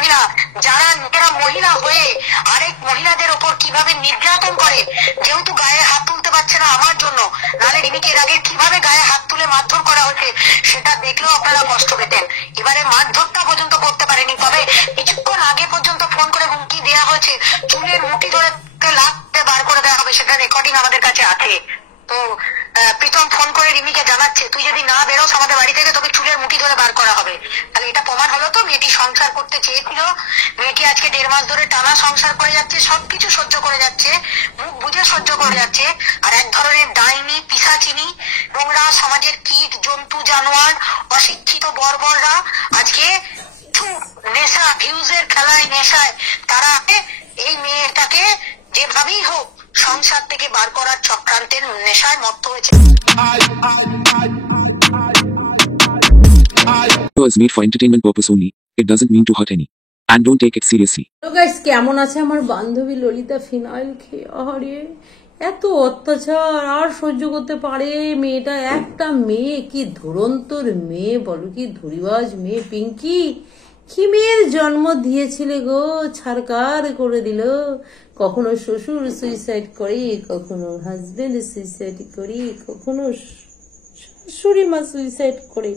মহিলা, যারা নিজেরা মহিলা হয়ে আরেক মহিলাদের ওপর কিভাবে নির্যাতন করে, যেহেতু গায়ে হাত তুলতে পারছে না আমার জন্য, নাহলে রিমিকে এর আগে কিভাবে গায়ে হাত তুলে মারধর করা হয়েছে সেটা দেখলেও আপনারা কষ্ট পেতেন। এবারে মারধরটা পর্যন্ত করতে পারেনি, তবে কিছুক্ষণ আগে পর্যন্ত ফোন করে হুমকি দেওয়া হয়েছে, চুলের মুঠি ধরে লাগতে বার করে দেওয়া হবে, সেটা রেকর্ডিং আমাদের কাছে আছে। তো প্রীতম ফোন করে রিমিকে জানাচ্ছে, তুই যদি না বেরোস আমাদের বাড়ি থেকে তোকে চুলের মুঠি ধরে বার করা হবে। তাহলে এটা প্রমাণ হলো তো মেয়েটি সংসার করতে চেয়েছিল। মেয়েটি আজকে 1.5 মাস ধরে টানা সংসার করে যাচ্ছে, সবকিছু সহ্য করে যাচ্ছে, মুখ বুঝে সহ্য করে যাচ্ছে। আর এক ধরনের ডাইনি, পিশাচিনী, নোংরা সমাজের কীট, জন্তু, জানোয়ার, অশিক্ষিত বর্বররা আজকে নেশা, ভিউজের খেলায়, নেশায় তারা এই মেয়েটাকে যেভাবেই হোক সংসার থেকে বার করার চক্রান্তের নেশায় মত্ত হয়েছে। is made for entertainment purpose only. It doesn't mean to hurt any. And don't take it seriously. Hello guys, কেমন আছে আমার বান্ধবী ললিতা? ফিনাইল খেয়ে আরে এত অত্যাচার আর সহ্য করতে পারে মেয়েটা? একটা মেয়ে, কি ধুরন্তর মেয়ে বলো, কি ধুরিবাজ মেয়ে। পিঙ্কি, কি মেয়ের জন্ম দিয়েছিলে গো, ছারকার করে দিল। কখনো শ্বশুর সুইসাইড করি, কখনো হাজবেন্ড সুইসাইড করি, কখনো শাশুড়ি মা সুইসাইড করে।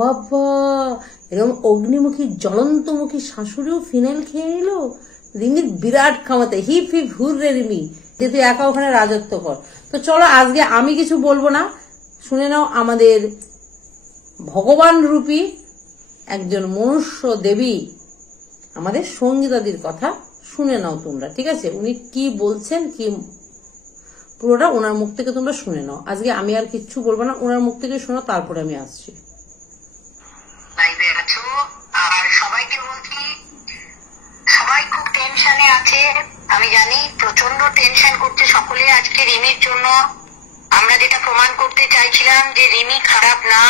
বাবা, এরকম অগ্নিমুখী জ্বলন্তমুখী শাশুড়িও ফিনাইল খেয়ে নিল। রিমির বিরাট খামাতে, হিপ হিপ হুররে রিমি, যেহেতু একা ওখানে রাজত্ব কর। তো চলো, আজকে আমি কিছু বলবো না, শুনে নাও আমাদের ভগবান রূপী একজন মনুষ্য দেবী, আমাদের সঙ্গীতাদির কথা শুনে নাও তোমরা, ঠিক আছে? উনি কি বলছেন, কি পুরোটা ওনার মুখ থেকে তোমরা শুনে নাও। আজকে আমি আর কিচ্ছু বলবো না, ওনার মুখ থেকে শোনো, তারপরে আমি আসছি। আর সবাইকে বলছি, সবাই খুব টেনশনে আছে, আমি জানি প্রচন্ড টেনশন করছে সকলে আজকে রিমির জন্য। আমরা যেটা প্রমাণ করতে চাইছিলাম যে রিমি খারাপ না,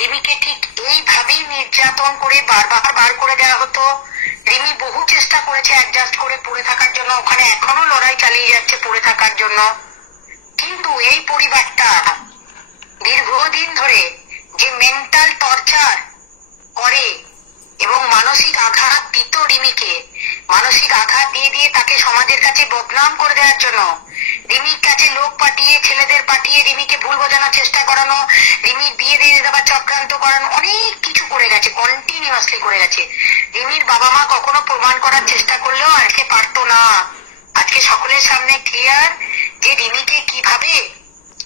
রিমিকে ঠিক এইভাবেই নির্যাতন করে বারবার বার করে দেওয়া হতো। রিমি বহু চেষ্টা করেছে অ্যাডজাস্ট করে পড়ে থাকার জন্য, ওখানে এখনো লড়াই চালিয়ে যাচ্ছে পড়ে থাকার জন্য। কিন্তু এই পরিবারটা দীর্ঘদিন ধরে যে মেন্টাল টর্চার করে এবং মানসিক আঘাত দিত রিমিকে, মানসিক আঘাত দিয়ে দিয়ে তাকে সমাজের কাছে বদনাম করে দেওয়ার জন্য, রিমির কাছে লোক পাঠিয়ে, ছেলেদের পাঠিয়ে রিমিকে ভুল বোঝানোর চেষ্টা করানো, রিমির বিয়ে দিয়ে দেওয়ার চক্রান্ত করানো, অনেক কিছু করে গেছে, কন্টিনিউয়াসলি করে গেছে। রিমির বাবা মা কখনো প্রমাণ করার চেষ্টা করলেও আজকে পারতো না। আজকে সকলের সামনে ক্লিয়ার যে রিমিকে কিভাবে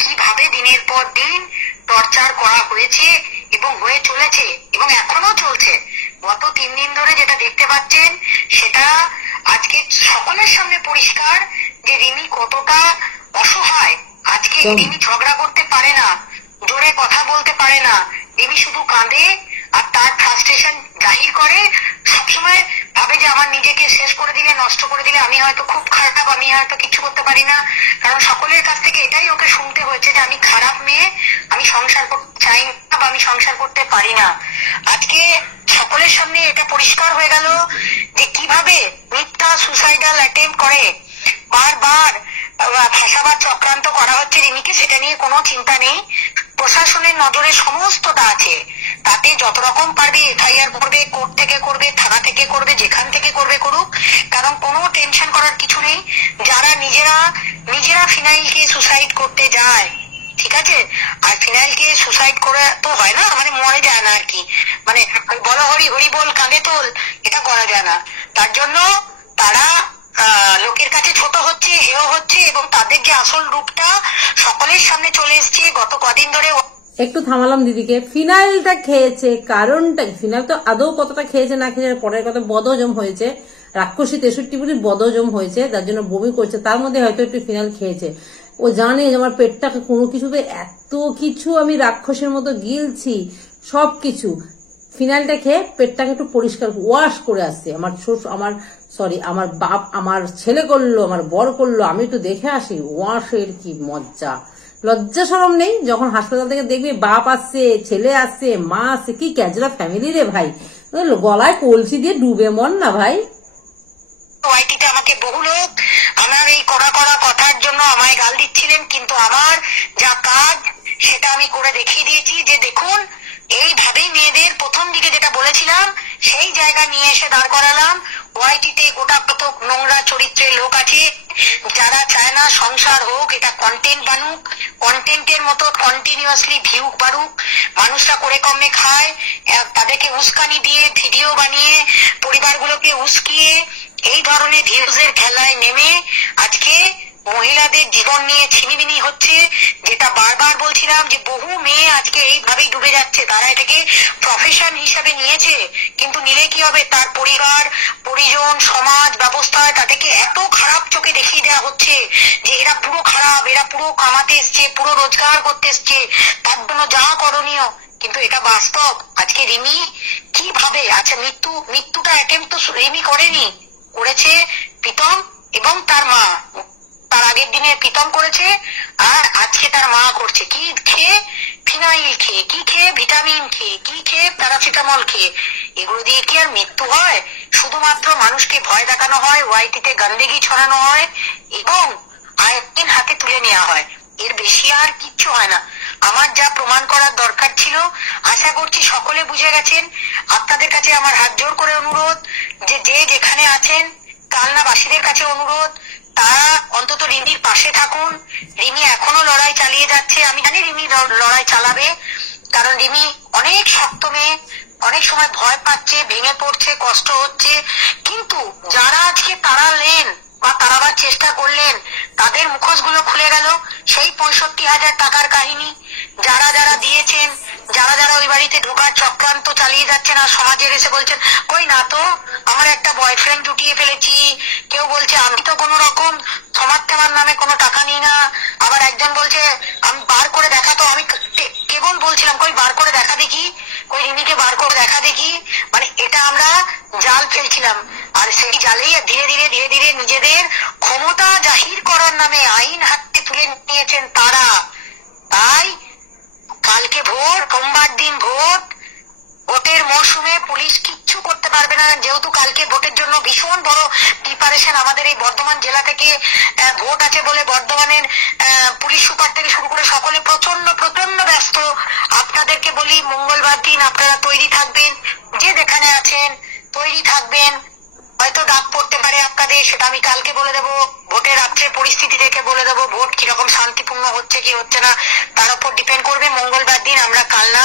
কিভাবে দিনের পর দিন টর্চার করা হয়েছে এবং হয়ে চলেছে এবং এখনো চলছে। গত 3 দিন ধরে যেটা দেখতে পাচ্ছেন সেটা আজকে সকলের সামনে পরিষ্কার যে রিমি কতটা অসহায়। আজকে রিমি ঝগড়া করতে পারে না, জোরে কথা বলতে পারে না, রিমি শুধু কাঁদে আর তার ফ্রাস্ট্রেশন জাহির করে। সবসময় ভাবে যে আমার নিজেকে শেষ করে দিলে, নষ্ট করে দিলে আমি হয়তো খুব খারাপ, আমি হয়তো কিছু করতে পারি না। কারণ সকলের কাছ থেকে এটাই ওকে শুনতে হয়েছে যে আমি খারাপ মেয়ে, আমি সংসার করতে চাই না বা আমি সংসার করতে পারি না। আজকে সকলের সামনে এটা পরিষ্কার হয়ে গেল যে কিভাবে মিথ্যা সুসাইডাল অ্যাটেম্প করে বারবার ফাঁসাবার চক্রান্ত করা হচ্ছে রিমিকে। সেটা নিয়ে কোনো চিন্তা নেই, প্রশাসনের নজরে সমস্তটা আছে। তাতে যত রকম পারবে এফআইআর করবে, কোর্ট থেকে করবে, থানা থেকে করবে, যেখান থেকে করবে করুক, কারণ কোনো টেনশন করার কিছু নেই। যারা নিজেরা ফিনাইলকে সুসাইড করতে যায়, ঠিক আছে, আর ফিনাইলকে সুসাইড করে তো হয় না, মানে মরে যায় না আর কি, মানে বলো হরি হরি বল কাঁদে তোল, এটা করা যায় না। তার জন্য তারা লোকের কাছে ছোট হচ্ছে, হেয় হচ্ছে এবং তাদের যে আসল রূপটা সকলের সামনে চলে এসছে গত কদিন ধরে। একটু থামালাম দিদিকে। ফিনাইলটা খেয়েছে কারণটা, ফিনাইল তো আদৌ কতটা খেয়েছে না খেয়েছে পরের কথা, বদহজম হয়েছে, রাক্ষসী 63 বুড়ি বদহজম হয়েছে, যার জন্য বমি করছে, তার মধ্যে হয়তো একটু ফিনাইল খেয়েছে। ও জানে যে আমার পেটটাকে কোনো কিছুতে এত কিছু আমি রাক্ষসের মতো গিলছি, সবকিছু ফিনাইলটা খেয়ে পেটটাকে একটু পরিষ্কার ওয়াশ করে আসছে। আমার বাপ, আমার ছেলে করলো, আমার বর করলো, আমি একটু দেখে আসি। ওয়াশের কি মজ্জা, লজ্জা শরম নেই? যখন হাসপাতাল থেকে দেখবি বাপ আসছে, ছেলে আসছে, মা আসছে, কি ক্যাজরা ফ্যামিলি রে ভাই, গলায় কলসি দিয়ে ডুবে মন না ভাই। ওয়াইটিতে আমাকে বহু লোক আমার এই কড়া কথার জন্য আমায় গাল দিচ্ছিলেন, কিন্তু আমার যা কাজ সেটা আমি করে দেখিয়ে দিয়েছি যে দেখুন এইভাবেই মেয়েদের প্রথম দিকে যেটা বলেছিলাম সেই জায়গা নিয়ে এসে দাঁড় করালাম। ওয়াইটিতে গোটা কত নোংরা চরিত্রের লোক আছে যারা চায় না সংসার হোক, এটা কন্টেন্ট বানুক, কন্টেন্টের মতো কন্টিনিউয়াসলি ভিউ বাড়ুক, মানুষরা করে কমে খায়, তাদেরকে উস্কানি দিয়ে ভিডিও বানিয়ে পরিবারগুলোকে উস্কিয়ে এই ধরনের ভিউজের খেলায় নেমে আজকে মহিলাদের জীবন নিয়ে ছিনিমিনি হচ্ছে। যেটা বারবার বলছিলাম যে বহু মেয়ে আজকে এইভাবেই ডুবে যাচ্ছে, তারা এটাকে প্রফেশন হিসাবে নিয়েছে, কিন্তু নিলে কি হবে, তার পরিবার পরিজন সমাজ ব্যবস্থায় তাদেরকে এত খারাপ চোখে দেখিয়ে দেওয়া হচ্ছে যে এরা পুরো খারাপ, এরা পুরো কামাতে এসছে, পুরো রোজগার করতে এসছে, তার জন্য যা করণীয়। কিন্তু এটা বাস্তব। আজকে রিমি কিভাবে, আচ্ছা মৃত্যুটা অ্যাটেম্প তো রিমি করেনি, করেছে প্রীতম এবং তার মা। তার আগের দিনে প্রীতম করেছে আর আজকে তার মা করছে। কি খেয়ে? ফিনাইল খেয়ে। কি খেয়ে? ভিটামিন খেয়ে। কি খেয়ে? প্যারাসিটামল খেয়ে। এগুলো দিয়ে কি আর মৃত্যু হয়? শুধুমাত্র মানুষকে ভয় দেখানো হয়, ওয়াইটিতে গন্দেগি ছড়ানো হয় এবং আইন হাতে তুলে নেওয়া হয়, এর বেশি আর কিচ্ছু হয় না। আমার যা প্রমাণ করার দরকার ছিল আশা করছি সকলে বুঝে গেছেন। আপনাদের কাছে আমার হাত জোর করে অনুরোধ যে যে যেখানে আছেন, কালনাবাসীদের কাছে অনুরোধ, তারা অন্তত রিমির পাশে থাকুন। রিমি এখনো লড়াই চালিয়ে যাচ্ছে, আমি জানি রিমি লড়াই চালাবে, কারণ রিমি অনেক শক্ত মেয়ে, অনেক সময় ভয় পাচ্ছে, ভেঙে পড়ছে, কষ্ট হচ্ছে, কিন্তু যারা আজকে তাড়ালেন বা তাড়াবার চেষ্টা করলেন তাদের মুখোশগুলো খুলে গেল। সেই 65,000 টাকার কাহিনী যারা যারা দিয়েছেন, যারা যারা ওই বাড়িতে ঢোকার চক্রান্ত চালিয়ে যাচ্ছেন আর সমাজের এসে বলছেন কই না তো আমার একটা বয়ফ্রেন্ড জুটিয়ে ফেলেছি, কেউ বলছে আমি তো কোনো রকম সমাজ সেবার নামে কোনো টাকা নিই না, আবার একজন বলছে আমি বার করে দেখা, তো আমি কেবল বলছিলাম কই বার করে দেখা দেখি, কই রিমিকে বার করে দেখা দেখি, মানে এটা আমরা জাল ফেলছিলাম। আর সেই জালেই ধীরে ধীরে ধীরে ধীরে নিজেদের ক্ষমতা জাহির করার নামে আইন হাতে তুলে নিয়েছেন তারা। তাই কালকে ভোর, সোমবার দিন ভোট, ভোটের মরশুমে পুলিশ কিচ্ছু করতে পারবে না, যেহেতু কালকে ভোটের জন্য ভীষণ বড় প্রিপারেশন আমাদের এই বর্ধমান জেলা থেকে ভোট আছে বলে বর্ধমানের পুলিশ সুপার থেকে শুরু করে সকলে প্রচন্ড প্রচন্ড ব্যস্ত। আপনাদেরকে বলি মঙ্গলবার দিন আপনারা তৈরি থাকবেন, যে যেখানে আছেন তৈরি থাকবেন। হয়তো ডাক পড়তে পারে আপনাদের, সেটা আমি কালকে বলে দেবো, ভোটের রাত্রের পরিস্থিতি থেকে বলে দেবো, ভোট কিরকম শান্তিপূর্ণ হচ্ছে কি হচ্ছে না তার উপর ডিপেন্ড করবে। মঙ্গলবার দিন আমরা কালনা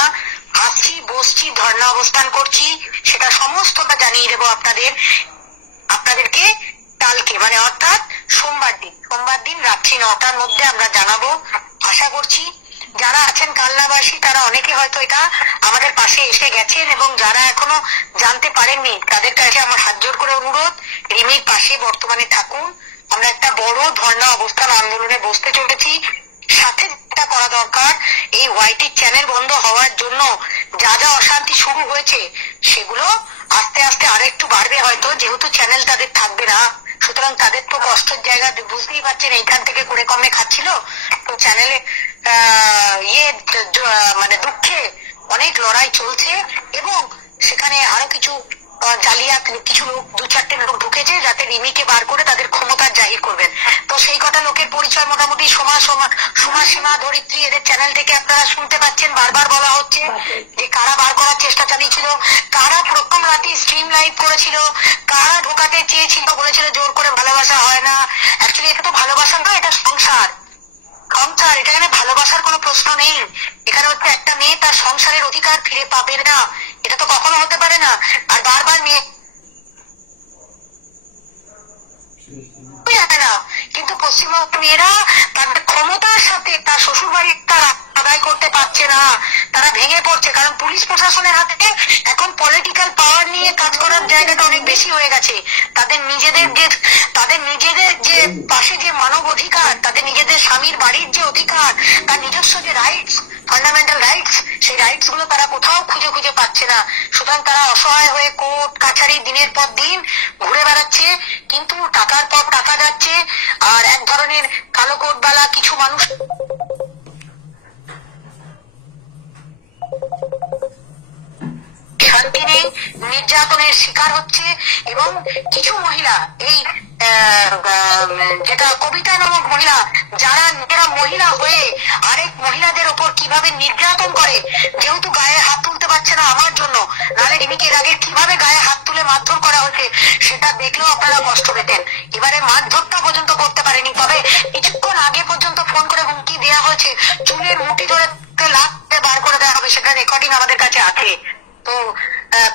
আসছি, বসছি, ধর্ণা অবস্থান করছি, সেটা সমস্তটা জানিয়ে দেবো আপনাদেরকে কালকে, মানে অর্থাৎ সোমবার দিন রাত্রি 9টার মধ্যে আমরা জানাবো। আশা করছি যারা আছেন কালনাবাসী তারা অনেকে হয়তো এটা আমাদের পাশে এসে গেছেন এবং যারা এখনো জানতে পারেননি তাদের কাছে আমার হাত জোর করে অনুরোধ, রিমির পাশে বর্তমানে থাকুন। আমরা একটা বড় ধর্ণা অবস্থান আন্দোলনে বসতে চলেছি। সাথে যেটা করা দরকার, এই ওয়াইটির চ্যানেল বন্ধ হওয়ার জন্য যা যা অশান্তি শুরু হয়েছে সেগুলো আস্তে আস্তে আরেকটু বাড়বে হয়তো, যেহেতু চ্যানেল তাদের থাকবে না, সুতরাং তাদের তো কষ্টের জায়গা বুঝতেই পারছেন, এইখান থেকে করে কমে খাচ্ছিল, তো চ্যানেলে মানে দুঃখে অনেক লড়াই চলছে এবং সেখানে আরো কিছু জালিয়াত কিছু লোক, 2-4টে লোক ঢুকেছে যাতে রিমিকে বার করে তাদের ক্ষমতার জাহির করবেন। তো সেই কথা লোকের পরিচয় মোটামুটি সীমা ধরিত্রী এদের চ্যানেল থেকে আপনারা শুনতে পাচ্ছেন, বারবার বলা হচ্ছে যে কারা বার করার চেষ্টা চালিয়েছিল, কারা প্রথম রাতে স্ট্রিম লাইভ করেছিল, কারা ঢোকাতে চেয়েছিল, বলেছিল জোর করে ভালোবাসা হয় না। অ্যাকচুয়ালি এটা তো ভালোবাসা না, এটা সংসার। এটা এখানে ভালোবাসার কোনো প্রশ্ন নেই, এখানে হচ্ছে একটা মেয়ে তার সংসারের অধিকার ফিরে পাবে না, এটা তো কখনো হতে পারে না। আর বারবার মেয়ে না, কিন্তু পশ্চিমবঙ্গের মেয়েরা তাদের ক্ষমতার সাথে তার শ্বশুর বাড়ির তারা আদায় করতে পারছে না, তারা ভেঙে পড়ছে, কারণ পুলিশ প্রশাসনের হাতে এখন পলিটিক্যাল পাওয়ার নিয়ে কাজ করার জায়গাটা অনেক বেশি হয়ে গেছে। তাদের নিজেদের যে পাশে যে মানব অধিকার, তাদের নিজেদের স্বামীর বাড়ির যে অধিকার, তার নিজস্ব যে রাইটস, ফান্ডামেন্টাল রাইটস, সেই রাইটস গুলো তারা কোথাও খুঁজে পাচ্ছে না। সুতরাং তারা অসহায় হয়ে কোর্ট কাছারি দিনের পর দিন ঘুরে বেড়াচ্ছে, কিন্তু টাকার পর টাকা যাচ্ছে। আর এক ধরনের কালো কোটবালা কিছু মানুষ শান্তি নেই, নির্যাতনের শিকার হচ্ছে। এবং কিছু মহিলা এই যেটা কবিতা নামক মহিলা, যারা নিজেরা মহিলা হয়ে আরেক মহিলাদের ওপর কিভাবে নির্যাতন করে, যেহেতু গায়ে হাত তুলতে পারছে না আমার জন্য, নাহলে রিমিকে এর আগে কিভাবে গায়ে হাত তুলে মারধর করা হয়েছে সেটা দেখলেও আপনারা কষ্ট পেতেন। এবারে মারধরটা পর্যন্ত করতে পারেনি, তবে কিছুক্ষণ আগে পর্যন্ত ফোন করে হুমকি দেওয়া হয়েছে চুলের মুঠি ধরে লাফতে বার করে দেওয়া হবে, সেটা রেকর্ডিং আমাদের কাছে আছে। তো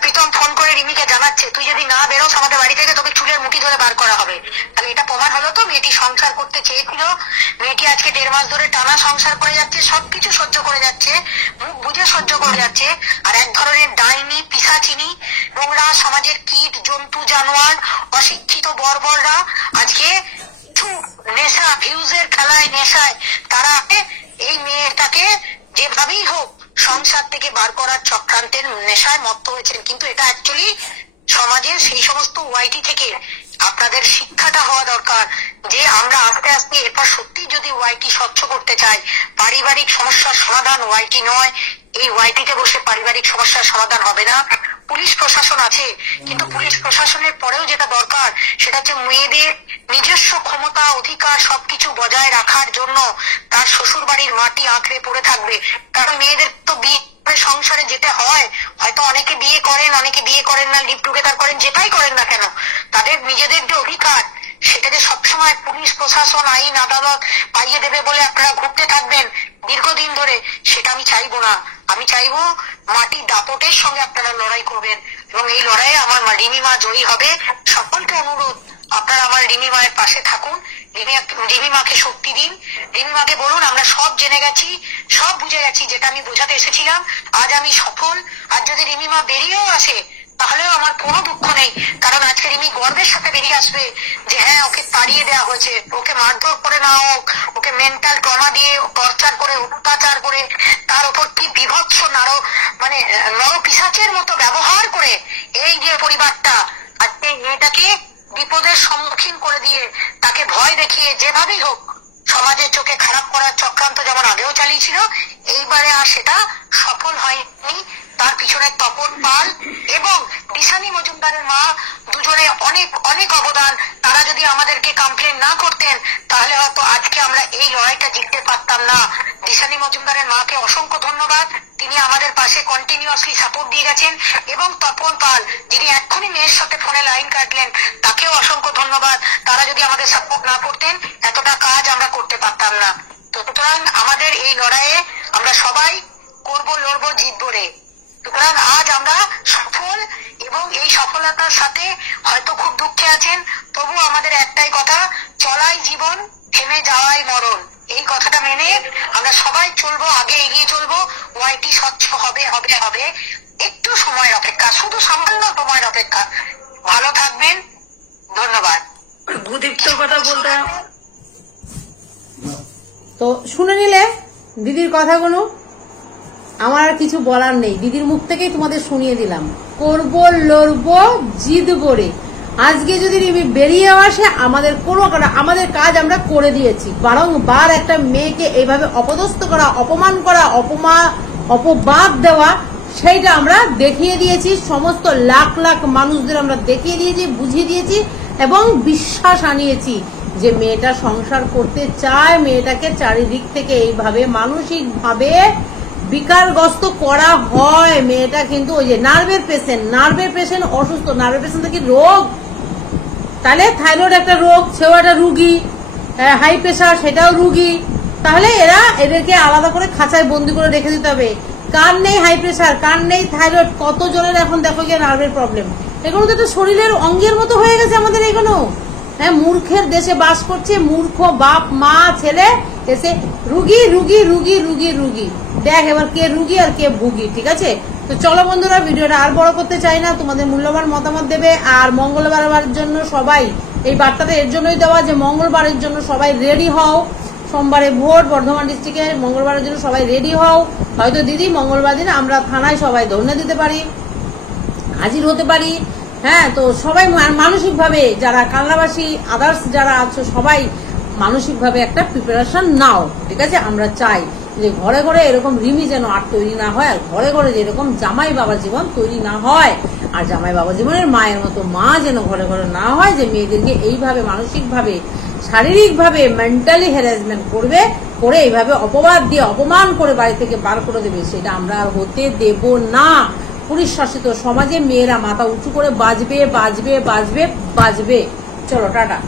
প্রীতম ফোন করে রিমিকে জানাচ্ছে তুই যদি না বেরোস আমাদের বাড়ি থেকে তোকে চুলের মুঠি ধরে বার করা হবে। তাহলে এটা প্রমাণ হলো তো মেয়েটি সংসার করতে চেয়েছিল। মেয়েটি আজকে 1.5 মাস ধরে টানা সংসার করে যাচ্ছে, সবকিছু সহ্য করে যাচ্ছে, মুখ বুঝে সহ্য করে যাচ্ছে। আর এক ধরনের ডাইনি, পিশাচিনী, নোংরা সমাজের কীট, জন্তু, জানোয়ার, অশিক্ষিত বর্বররা আজকে নেশা, ভিউজের খেলায়, নেশায় তারা এই মেয়েটাকে যেভাবেই হোক সংসার থেকে বার করার চক্রান্তের নেশায় মত্ত হয়েছেন। কিন্তু এটা অ্যাকচুয়ালি সমাজের সেই সমস্ত ওয়াইটি থেকে আপনাদের শিক্ষাটা হওয়া দরকার যে আমরা আস্তে আস্তে এরপর সত্যি যদি ওয়াইটি স্বচ্ছ করতে চাই, পারিবারিক সমস্যার সমাধান ওয়াইটি নয়, এই ওয়াইটিতে বসে পারিবারিক সমস্যার সমাধান হবে না। পুলিশ প্রশাসন আছে, কিন্তু পুলিশ প্রশাসনের পরেও যেটা দরকার সেটা হচ্ছে মেয়েদের নিজস্ব ক্ষমতা, অধিকার সবকিছু বজায় রাখার জন্য তার শ্বশুর বাড়ির মাটি আঁকড়ে পড়ে থাকবে। কারণ মেয়েদের তো বিয়ে সংসারে যেতে হয়, হয়তো অনেকে বিয়ে করেন, অনেকে বিয়ে করেন না, লিভ টুগেদার করেন, যেটাই করেন না কেন, তাদের নিজেদের যে অধিকার সেটা যে সবসময় পুলিশ প্রশাসন, আইন আদালত পাইয়ে দেবে বলে আপনারা ঘুরতে থাকবেন দীর্ঘদিন ধরে, সেটা আমি চাইবো না। আমি চাইবো মাটির দাপটের সঙ্গে আপনারা লড়াই করবেন এবং এই লড়াইয়ে আমার রিমি মা জয়ী হবে। সকলকে অনুরোধ আপনারা আমার রিমি মায়ের পাশে থাকুন, রিমি মাকে শক্তি দিন, রিমি মাকে বলুন আমরা সব জেনে গেছি, সব বুঝে গেছি, যেটা আমি বোঝাতে এসেছিলাম আজ আমি সফল। আর যদি রিমি মা বেরিয়েও আসে তাহলেও আমার কোনো দুঃখ নেই, কারণ আজকে রিমি গর্বের সাথে বেরিয়ে আসবে যে হ্যাঁ ওকে তাড়িয়ে দেওয়া হয়েছে, ওকে মারধর করে না হোক, ওকে মেন্টাল ট্রমা দিয়ে টর্চার করে, অত্যাচার করে, তার উপর কি বিভৎস নরপিশাচের মতো ব্যবহার করে এই যে পরিবারটা আজকে মেয়েটাকে বিপদের সম্মুখীন করে দিয়ে তাকে ভয় দেখিয়ে যেভাবেই হোক সমাজের চোখে খারাপ করার চক্রান্ত যেমন আগেও চালিয়েছিল, এইবারে আর সেটা সফল হয়নি। তার পিছনে তপন পাল এবং দিশানি মজুমদারের মা দুজনে অনেক অনেক অবদান। তারা যদি আমাদেরকে কমপ্লেন না করতেন তাহলে হয়তো আজকে আমরা এই লড়াইটা জিততে পারতাম না। দিশানি মজুমদারের মাকে অসংখ্য ধন্যবাদ, তিনি আমাদের পাশে কন্টিনিউয়াসলি সাপোর্ট দিয়ে গেছেন। এবং তপন পাল যিনি এক্ষুনি মেয়ের সাথে ফোনে লাইন কাটলেন, তাকেও অসংখ্য ধন্যবাদ। তারা যদি আমাদের সাপোর্ট না করতেন এতটা কাজ আমরা করতে পারতাম না। সুতরাং আমাদের এই লড়াইয়ে আমরা সবাই করবো, লড়বো, জিতবো রে। সুতরাং আজ আমরা সফল এবং এই সফলতার সাথে হয়তো খুব দুঃখে আছেন, তবু আমাদের একটাই কথা, চলাই জীবন, থেমে যাওয়াই মরণ। এই কথাটা মেনে আমরা সবাই চলবো, আগে এগিয়ে চলবো। ওয়াইটি স্বচ্ছ হবে হবে হবে, একটু সময়ের অপেক্ষা, শুধু সামান্য সময়ের অপেক্ষা। ভালো থাকবেন, ধন্যবাদ। ভূদীপ্তর কথা বলতে তো শুনে নিলে দিদির কথাগুলো, আমার আর কিছু বলার নেই, দিদির মুখ থেকেই তোমাদের শুনিয়ে দিলাম। করবো, লড়বো, জিতবো রে। আজকে যদি রিমি বেরিয়ে আসে আমাদের কাজ আমরা করে দিয়েছি। বারংবার একটা মেয়েকে এইভাবে অপদস্থ করা, অপমান করা, অপবাদ দেওয়া, সেইটা আমরা দেখিয়ে দিয়েছি। সমস্ত লাখ লাখ মানুষদের আমরা দেখিয়ে দিয়েছি, বুঝিয়ে দিয়েছি এবং বিশ্বাস আনিয়েছি যে মেয়েটা সংসার করতে চায়। মেয়েটাকে চারিদিক থেকে এইভাবে মানসিকভাবে বিকারগ্রস্ত করা হয়। মেয়েটা কিন্তু ওই যে নার্ভের পেশেন্ট অসুস্থ, নার্ভের পেশেন্ট কি রোগ? তাহলে থাইরয়েড একটা রোগ, সেও একটা রুগী, হাই প্রেশার সেটাও রুগী। তাহলে এদেরকে আলাদা করে খাঁচায় বন্দি করে রেখে দিতে হবে। কার নেই হাই প্রেশার, কার নেই থাইরয়েড, কতজনের এখন দেখো গিয়ে নার্ভের প্রবলেম। এগুলো তো একটা শরীরের অঙ্গের মতো হয়ে গেছে আমাদের এগুলো। হ্যাঁ, মূর্খের দেশে বাস করছে, মূর্খ বাপ মা ছেলে এসে রুগী রুগী রুগী রুগী রুগী। দেখ এবার কে রুগী আর কে ভুগি। ঠিক আছে, তো চলো বন্ধুরা, ভিডিওটা আর বড় করতে চাই না। তোমাদের মূল্যবান মতামত দেবে। আর মঙ্গলবার জন্য সবাই, এই বার্তাটা এর জন্যই দেওয়া যে মঙ্গলবারের জন্য সবাই রেডি হও। সোমবারে ভোট বর্ধমান ডিস্ট্রিক্টে, মঙ্গলবারের জন্য সবাই রেডি হও। হয়তো দিদি মঙ্গলবার দিন আমরা থানায় সবাই ধর্ণা দিতে পারি, হাজির হতে পারি। হ্যাঁ, তো সবাই মানসিকভাবে, যারা কালনাবাসী আদার্স যারা আছো সবাই মানসিকভাবে একটা প্রিপারেশন নাও। ঠিক আছে, আমরা চাই যে ঘরে ঘরে এরকম রিমি যেন আর তৈরি না হয়, আর ঘরে ঘরে যেরকম জামাই বাবা জীবন তৈরি না হয়, আর জামাই বাবা জীবনের মায়ের মতো মা যেন ঘরে ঘরে না হয়, যে মেয়েদেরকে এইভাবে মানসিকভাবে শারীরিকভাবে মেন্টালি হ্যারাসমেন্ট করবে, করে এইভাবে অপবাদ দিয়ে অপমান করে বাড়ি থেকে বার করে দেবে, সেটা আমরা আর হতে দেব না। পুলিশ শাসিত সমাজে মেয়েরা মাথা উঁচু করে বাঁচবে বাঁচবে বাঁচবে বাঁচবে। চলো টাটা।